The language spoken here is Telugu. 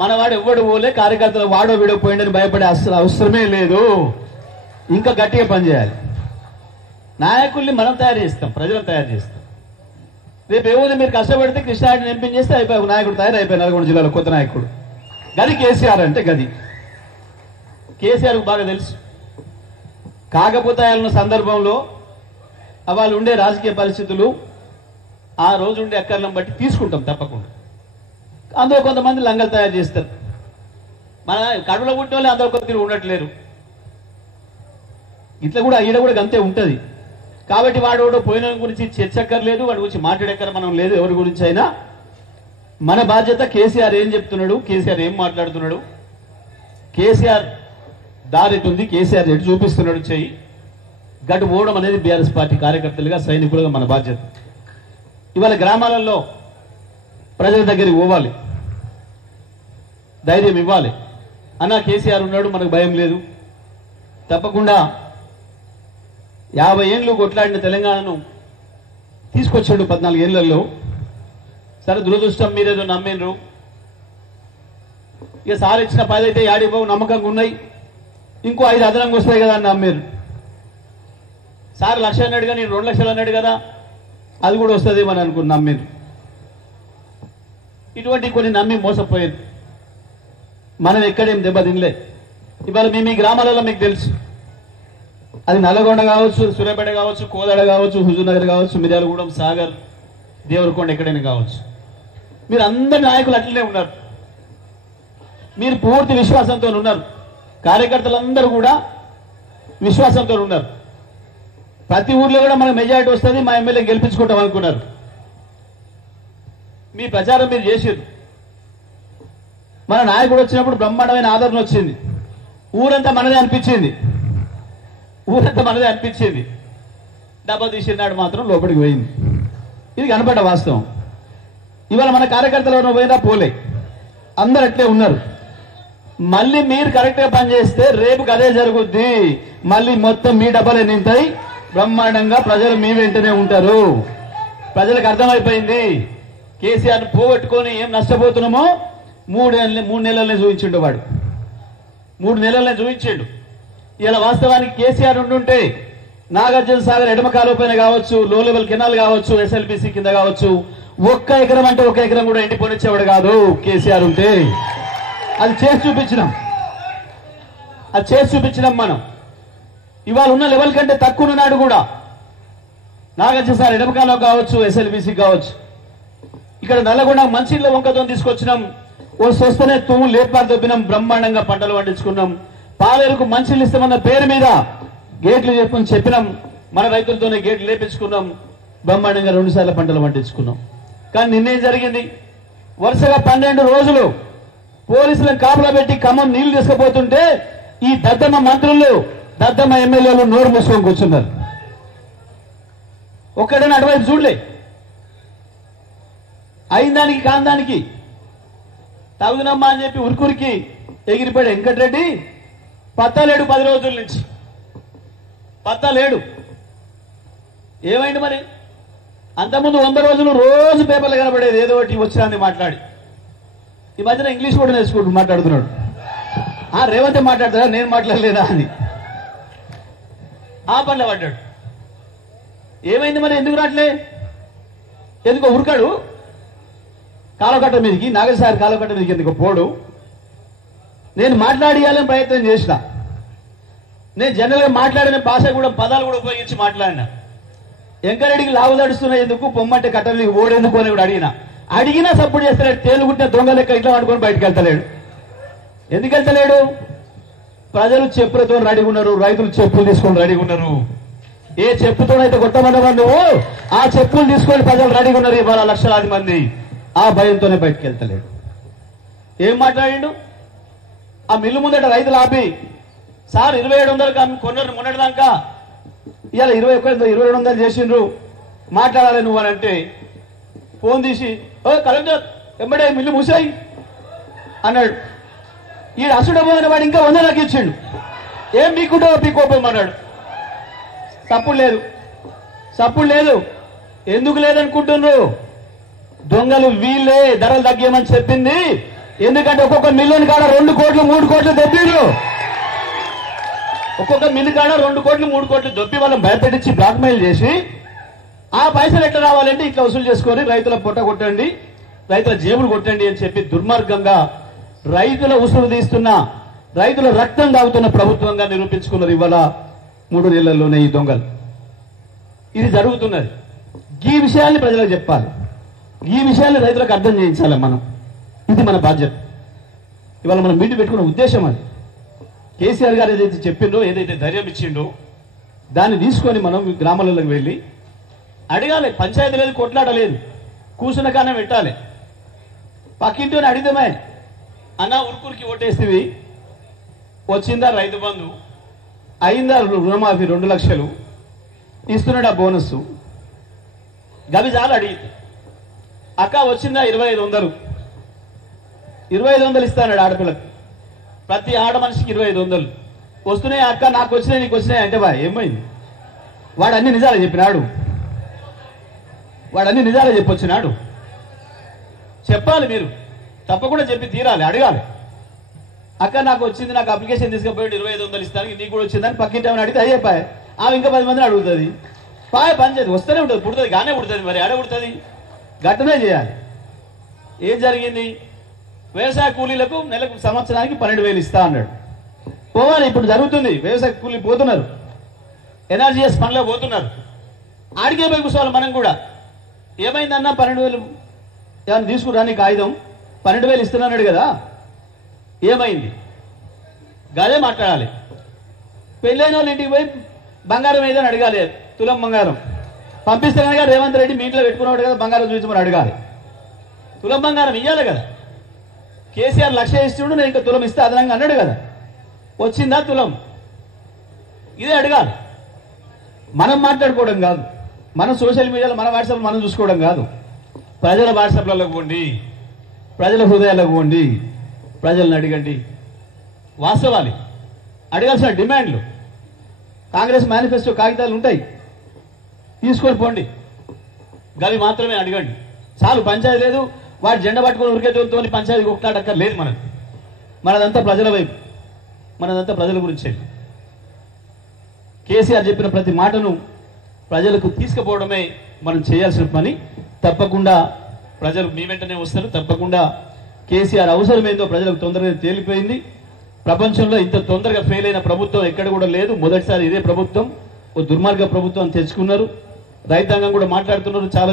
మనవాడు ఎవ్వడు పోలే, కార్యకర్తలు వాడో వీడో పోయిండని భయపడే అసలు అవసరమే లేదు. ఇంకా గట్టిగా పనిచేయాలి. నాయకుల్ని మనం తయారు చేస్తాం, ప్రజలను తయారు చేస్తాం. రేపు ఏమో మీరు కష్టపడితే కృష్ణారెడ్డిని ఎంపీ చేస్తే అయిపోయి నాయకుడు తయారైపోయి నల్గొండ జిల్లాలో కొత్త నాయకుడు. గది కేసీఆర్ అంటే గది. కేసీఆర్కు బాగా తెలుసు. కాకపోతే ఆయన సందర్భంలో వాళ్ళు ఉండే రాజకీయ పరిస్థితులు ఆ రోజు ఉండే అక్కర్లను బట్టి తీసుకుంటాం తప్పకుండా. అందులో కొంతమంది లంగలు తయారు చేస్తారు. మన కడుపులో పుట్టిన వాళ్ళు అందరూ కొద్దిగా ఉండట్లేరు. ఇట్లా కూడా ఈడ కూడా గంతే ఉంటుంది. కాబట్టి వాడు పోయిన గురించి చర్చక్కర్లేదు, వాడి గురించి మాట్లాడక్కర మనం లేదు. ఎవరి గురించి అయినా మన బాధ్యత కేసీఆర్ ఏం చెప్తున్నాడు, కేసీఆర్ ఏం మాట్లాడుతున్నాడు, కేసీఆర్ దారితుంది, కేసీఆర్ ఎటు చూపిస్తున్నాడు చెయ్యి గట్టు పోవడం అనేది బీఆర్ఎస్ పార్టీ కార్యకర్తలుగా సైనికులుగా మన బాధ్యత. ఇవాళ గ్రామాలలో ప్రజల దగ్గరికి పోవాలి, ధైర్యం ఇవ్వాలి. అన్న కేసీఆర్ ఉన్నాడు, మనకు భయం లేదు. తప్పకుండా 50 ఏళ్ళు కొట్లాడిన తెలంగాణను తీసుకొచ్చాడు 14 ఏళ్లలో. సరే దురదృష్టం మీరేదో నమ్మినరు. ఇక సార్ ఇచ్చిన 10 అయితే యాడిపోవు నమ్మకంగా ఉన్నాయి, ఇంకో 5 అదనంగా వస్తాయి కదా అని నమ్మారు. సార్ 1,00,000 అన్నాడు కానీ 2 లక్షలు అన్నాడు కదా, అది కూడా వస్తుంది అని అనుకుని నమ్మారు. ఇటువంటి కొన్ని నమ్మి మోసపోయారు. మనం ఎక్కడేం దెబ్బతినలే. ఇవాళ మీ గ్రామాలలో మీకు తెలుసు, అది నల్లగొండ కావచ్చు, సూర్యాపేట కావచ్చు, కోదాడ కావచ్చు, హుజూర్నగర్ కావచ్చు, మిర్యాలగూడెం, సాగర్, దేవరకొండ, ఎక్కడైనా కావచ్చు. మీరు అందరి నాయకులు అట్లనే ఉన్నారు. మీరు పూర్తి విశ్వాసంతో ఉన్నారు. కార్యకర్తలందరూ కూడా విశ్వాసంతో ఉన్నారు. ప్రతి ఊర్లో కూడా మనకు మెజారిటీ వస్తుంది, మా ఎమ్మెల్యే గెలిపించుకుంటాం అనుకున్నారు. మీ ప్రచారం మీరు చేసారు. మన నాయకుడు వచ్చినప్పుడు బ్రహ్మాండమైన ఆదరణ వచ్చింది. ఊరంతా మనదే అనిపించింది. డబ్బా తీసినాడు మాత్రం లోపలికి పోయింది. ఇది కనపడ్డ వాస్తవం. ఇవాళ మన కార్యకర్తలు ఎవరు పోయినా పోలే, అందరు అట్లే ఉన్నారు. మళ్ళీ మీరు కరెక్ట్ గా పనిచేస్తే రేపు అదే జరుగుద్ది. మళ్ళీ మొత్తం మీ డబ్బాలే నింటాయి, బ్రహ్మాండంగా ప్రజలు మీ వెంటనే ఉంటారు. ప్రజలకు అర్థమైపోయింది కేసీఆర్ పోగొట్టుకొని ఏం నష్టపోతున్నామో 3 నెలలనే చూపించిండు వాడు. 3 నెలలనే చూపించిండు. ఇలా వాస్తవానికి కేసీఆర్ ఉండుంటే నాగార్జున సాగర్ ఎడమ కాలువ పైన కావచ్చు, లో లెవెల్ కెనాల్ కావచ్చు, ఎస్ఎల్బిసి కింద కావచ్చు, 1 ఎకరం అంటే 1 ఎకరం కూడా ఎండిపోనిచ్చేవాడు కాదు. కేసీఆర్ ఉంటే అది చేసి చూపించినాం మనం. ఇవాళ ఉన్న లెవెల్ కంటే తక్కువ నాడు కూడా నాగార్జున సాగర్ ఎడమ కాలువ కావచ్చు, ఎస్ఎల్బిసి కావచ్చు. ఇక్కడ నల్లగొండ మంచిళ్ళ వంకతో తీసుకొచ్చినాం. వస్తేనే తుమ్ము లేపారు దొబ్బినాం, బ్రహ్మాండంగా పంటలు పండించుకున్నాం. పాలేరుకు మంచిలు ఇస్తామన్న పేరు మీద గేట్లు చెప్పినాం. మన రైతులతోనే గేట్లు లేపించుకున్నాం. బ్రహ్మాండంగా 2 సార్లు పంటలు పండించుకున్నాం. కానీ నిన్నేం జరిగింది? వరుసగా 12 రోజులు పోలీసులను కాపులా పెట్టి ఖమ్మం నీళ్లు తీసుకుపోతుంటే ఈ దద్దమ్మ మంత్రులు, దద్దమ్మ ఎమ్మెల్యేలు నోరు మూసుకొని కూర్చున్నారు. ఒక్కడైనా అటువైపు చూడలే. అయిన దానికి కాని దానికి తగుదనమ్మా అని చెప్పి ఉరుకురికి ఎగిరిపోయాడు వెంకటరెడ్డి. పత్తాలేడు 10 రోజుల నుంచి పత్తాలేడు. ఏమైంది మరి? అంతకుముందు 100 రోజులు రోజు పేపర్లు కనబడేది ఏదో ఒకటి వచ్చింది మాట్లాడి. ఈ మధ్యన ఇంగ్లీష్ కూడా నేర్చుకుంటూ మాట్లాడుతున్నాడు. రేవంత్ మాట్లాడతాడా, నేను మాట్లాడలేదా అని ఆ పనిలో పడ్డాడు. ఏమైంది మరి? ఎందుకు రావట్లే? ఎందుకో ఉరకాడు కాలకట్ట మీదకి, నాగరిసారి కాలకట్ట మీదకి ఎందుకో పోడు. నేను మాట్లాడియాలని ప్రయత్నం చేసిన. నేను జనరల్ గా మాట్లాడిన భాష కూడా పదాలు కూడా ఉపయోగించి మాట్లాడినా. వెంకరెడ్డికి లావు దడుస్తున్నా ఎందుకు, పొమ్మంటే కట్ట మీదకి ఓడేందుకు అని కూడా అడిగినా సపోర్ట్ చేస్తలేడు. తేలుగుట్టిన దొంగ లెక్క ఇట్లా పడుకొని బయటకు వెళ్తలేడు. ఎందుకు వెళ్తలేడు? ప్రజలు చెప్పులతో రెడీగా ఉన్నారు, రైతులు చెప్పులు తీసుకొని రెడీగా ఉన్నారు. ఏ చెప్పుతోనైతే కొట్టమన్నవా నువ్వు, ఆ చెప్పులు తీసుకొని ప్రజలు రెడీగా ఉన్నారు. ఇవాళ లక్షలాది మంది. ఆ భయంతోనే బయటకు వెళ్తలేడు. ఏం మాట్లాడిండు? ఆ మిల్లు ముందట రైతులు ఆపి, సార్ 2700 కొన్నారు మొన్నటిదాకా, ఇవాళ 2700 చేసిండ్రు, మాట్లాడాలి నువ్వు అని అంటే ఫోన్ తీసి, ఓ కలెక్టర్ వెంబడే మిల్లు మూసాయి అన్నాడు. ఈడు అసుడబోయిన వాడు ఇంకా 100 నాకు ఇచ్చిండు. ఏం మీకుంటో పీకోపం అన్నాడు. సప్పుడు లేదు. ఎందుకు లేదనుకుంటున్నారు? దొంగలు వీళ్ళే ధరలు తగ్గమని చెప్పింది ఎందుకంటే ఒక్కొక్క మిల్లుని కాడ 2 కోట్లు 3 కోట్లు దొబ్బిరు. ఒక్కొక్క మిల్లు కాడ 2 కోట్లు 3 కోట్లు దొబ్బి వాళ్ళని భయపెట్టించి బ్లాక్మెయిల్ చేసి ఆ పైసలు ఎట్లా రావాలంటే ఇట్లా వసూలు చేసుకొని రైతుల పొట్ట కొట్టండి, రైతుల జేబులు కొట్టండి అని చెప్పి దుర్మార్గంగా రైతుల ఉసురు తీస్తున్న, రైతుల రక్తం తాగుతున్న ప్రభుత్వంగా నిరూపించుకున్నారు ఇవాళ 3 నెలల్లోనే ఈ దొంగలు. ఇది జరుగుతున్నది. ఈ విషయాన్ని ప్రజలకు చెప్పాలి, ఈ విషయాన్ని రైతులకు అర్థం చేయించాలి మనం. ఇది మన బాధ్యత. ఇవాళ మనం మీటింగ్ పెట్టుకున్న ఉద్దేశం అది. కేసీఆర్ గారు ఏదైతే చెప్పిండో, ఏదైతే ధైర్యం ఇచ్చిండో దాన్ని తీసుకొని మనం గ్రామాలకు వెళ్ళి అడగాలి. పంచాయతీ లేదు, కొట్లాడలేదు, కూర్చున్న కానే పెట్టాలి. పక్కింటిని అడిగితే అన్న ఉరుకురికి ఓటేస్తేవి వచ్చిందా రైతు బంధు, అయిందా రుణమాఫీ 2 లక్షలు ఇస్తున్నాడు, ఆ బోనస్ గవి చాలా అడిగింది. అక్క వచ్చిందా 2500, 2500 ఇస్తాడు ఆడపిల్లకి, ప్రతి ఆడ మనిషికి 2500 వస్తున్నాయి. అక్క నాకు వచ్చినాయి నీకు వచ్చినాయి అంటే బా ఏమైంది? వాడు అన్ని నిజాలే చెప్పినాడు, వాడు అన్ని నిజాలే చెప్పొచ్చినాడు. చెప్పాలి, మీరు తప్పకుండా చెప్పి తీరాలి, అడగాలి. అక్క నాకు వచ్చింది, నాకు అప్లికేషన్ తీసుకుపోయి 2500 ఇస్తాను, నీకు కూడా వచ్చిందని పక్కింటి అడిగితే అయ్యే పాయ్, ఆమె ఇంకా 10 మందిని అడుగుతుంది. పాయ పంచాయతీ వస్తూనే ఉంటుంది, పుడుతుంది, గానే పుడుతుంది, మరి ఆడ పుడుతుంది. గట్టనే చేయాలి. ఏం జరిగింది? వ్యవసాయ కూలీలకు నెలకు సంవత్సరానికి 12,000 ఇస్తా అన్నాడు. పోవాలి, ఇప్పుడు జరుగుతుంది. వ్యవసాయ కూలీ పోతున్నారు, ఎన్ఆర్జీఎస్ పనిలో పోతున్నారు. ఆడికే పోయి కూర్చోవాలి మనం కూడా. ఏమైందన్నా 12,000 ఏమైనా తీసుకురా నీకు ఆయుధం, 12,000 ఇస్తున్నాడు కదా, ఏమైంది? గదే మాట్లాడాలి. పెళ్ళైన వాళ్ళు ఇంటికి పోయి బంగారం ఏదని అడగాలి, తులం బంగారం పంపిస్తే కనుక రేవంత్ రెడ్డి మీ ఇంట్లో పెట్టుకున్నాడు కదా, బంగారం చూపించమని అడగాలి. తులం బంగారం ఇవ్వాలి కదా. కేసీఆర్ 1,00,000 ఇస్తుండు, నేను ఇంకా తులం ఇస్తే అదనంగా అన్నాడు కదా, వచ్చిందా తులం? ఇదే అడగాలి. మనం మాట్లాడుకోవడం కాదు, మనం సోషల్ మీడియాలో మన వాట్సాప్ మనం చూసుకోవడం కాదు. ప్రజల వాట్సాప్లకు పోండి, ప్రజల హృదయాలకు పోండి, ప్రజలను అడగండి. వాస్తవాలు అడగాల్సిన డిమాండ్లు, కాంగ్రెస్ మేనిఫెస్టో కాగితాలు ఉంటాయి, తీసుకొని పోండి. గవి మాత్రమే అడగండి చాలు. పంచాయతీ లేదు, వాడు జెండా పట్టుకొని ఉరికేతో పంచాయతీ కొట్లాడక్కర్లేదు. మనదంతా ప్రజల వైపు, మనదంతా ప్రజల గురించే. కేసీఆర్ చెప్పిన ప్రతి మాటను ప్రజలకు తీసుకుపోవడమే మనం చేయాల్సిన పని. తప్పకుండా ప్రజలు మీ వెంటనే వస్తారు. తప్పకుండా కేసీఆర్ అవసరమేందో ప్రజలకు తొందరగా తేలిపోయింది. ప్రపంచంలో ఇంత తొందరగా ఫెయిల్ అయిన ప్రభుత్వం ఎక్కడ కూడా లేదు. మొదటిసారి ఇదే ప్రభుత్వం ఓ దుర్మార్గ ప్రభుత్వం తెచ్చుకున్నారు. రైతాంగం కూడా మాట్లాడుతున్నారు చాలా